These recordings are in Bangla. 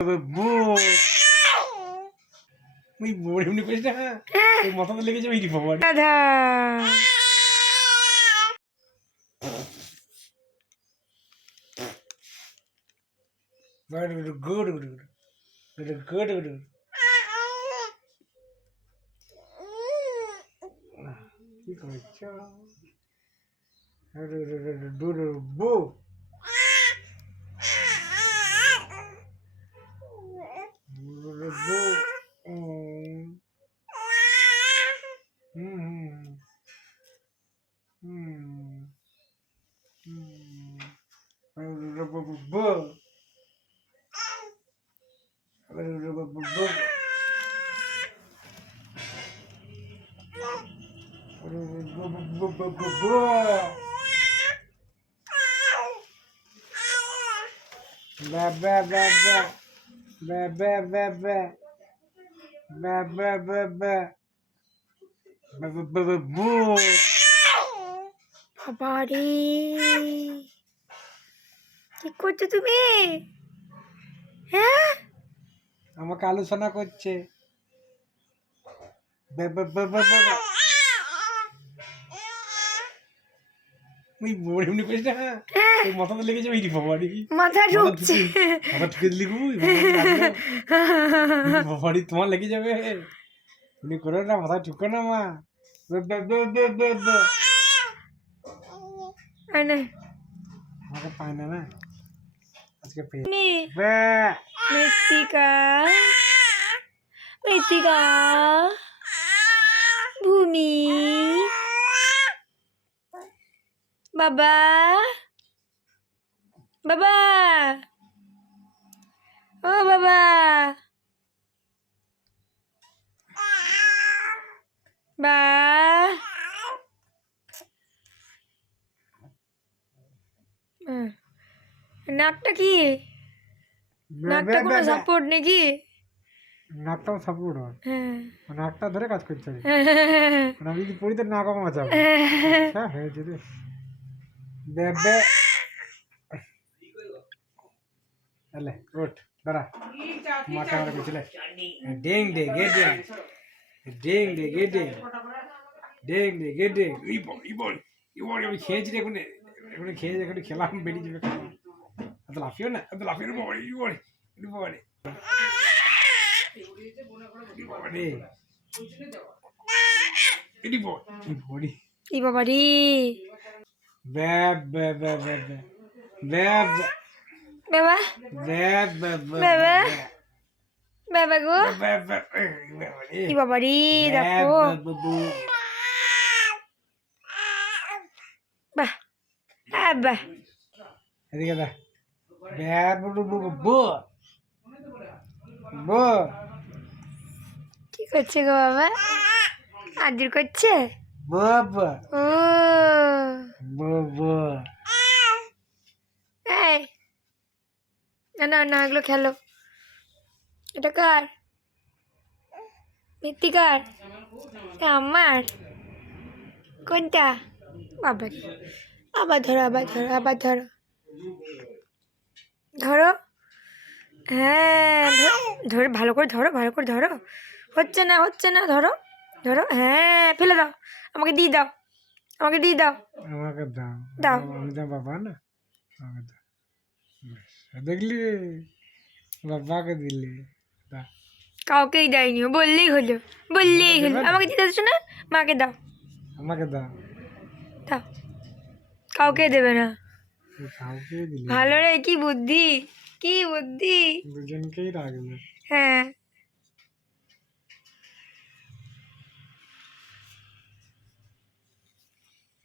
বউ ওই বউ এমনি করিস না, ওই মাথাতে লেগে যাবে বাবা। Radha good good good good কি করছ বউ? বাবারে কি করছো তুমি? হ্যাঁ আমাকে আলোচনা করছে। ওই বউ এমনি করিস না, ওই মাথাতে লেগে যাবে বাবা। মাথা ঢুকছে। মাথা ঠুকে দিলি গো বাবারি, তোমার লেগে যাবে। উনি করো না, মাথা ঠুকো না মা। আমাকে পায় না না আজকে পেয়ে। মৃত্তিকা মৃত্তিকা ভূমি বাবা বাবা ও বাবা বা নাকটা কি? নাকটা কোনো সাপোর্ট নাকি? নাকটাও সাপোর্ট হয়, হ্যাঁ নাকটা ধরে কাজ করছে। আমি যদি পড়ি তো নাক মাচাবো। হ্যাঁ হয়েছে রে বেবে। এলে ওঠ দাঁড়া, মাকে আমরা গেছিলে ডেং ডে গে ডেং ডেং ডে গে ডেং ডেং ডে গে ডেং। আমি খেয়েছি এখন, এখন খেয়ে এখন খেলাম, বেরিয়ে যাবে। এত লাফিও না, এত লাফিও না বাবা। ই বাবা রে বাবা বাবা বাবা গো ই বাবা রে দেখো বাহ বাহ এদিকে দা বো কি করছে গো বাবা? আদর করছে বাবা ও বাবা। এই না না না এগুলো খেলো। এটা কার? মৃত্তিকার? আমার কোনটা? বাবা আবার ধরো আবার ধরো আবার ধরো ধরো। হ্যাঁ ধরো ভালো করে ধরো ভালো করে ধরো। হচ্ছে না ধরো ধরো। হ্যাঁ ফেলে দাও, আমাকে দিয়ে দাও, আমাকে দিয়ে দাও। আমাকে দাও দাও আমি তো বাবা না, আমাকে দাও। দেখলি বাবাকে দিলি, কাউকেই দেয়নি, বললেই হলো বললেই হলো। আমাকে দিতে আসছো না, মাকে দাও আমাকে দাও। দাও, কাউকে দেবে না। কাউকে দিলি, ভালো রে, কি বুদ্ধি কি বুদ্ধি। দুজনকেই রাখবে। হ্যাঁ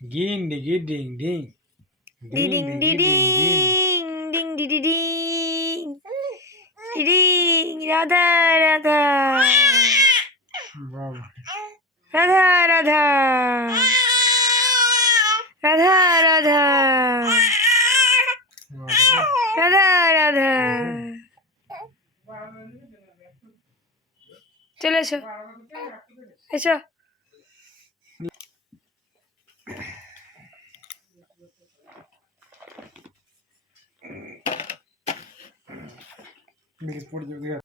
গিন ডি গি ডিং ডিং ডিডিং ডিডিং ডিং ডিডিং ডিডিং রাধা রাধা বাবা রাধা রাধা রাধা রাধা রাধা রাধা। চলে এসো এসো। দেখিস পড়ে যাবে, দেখ।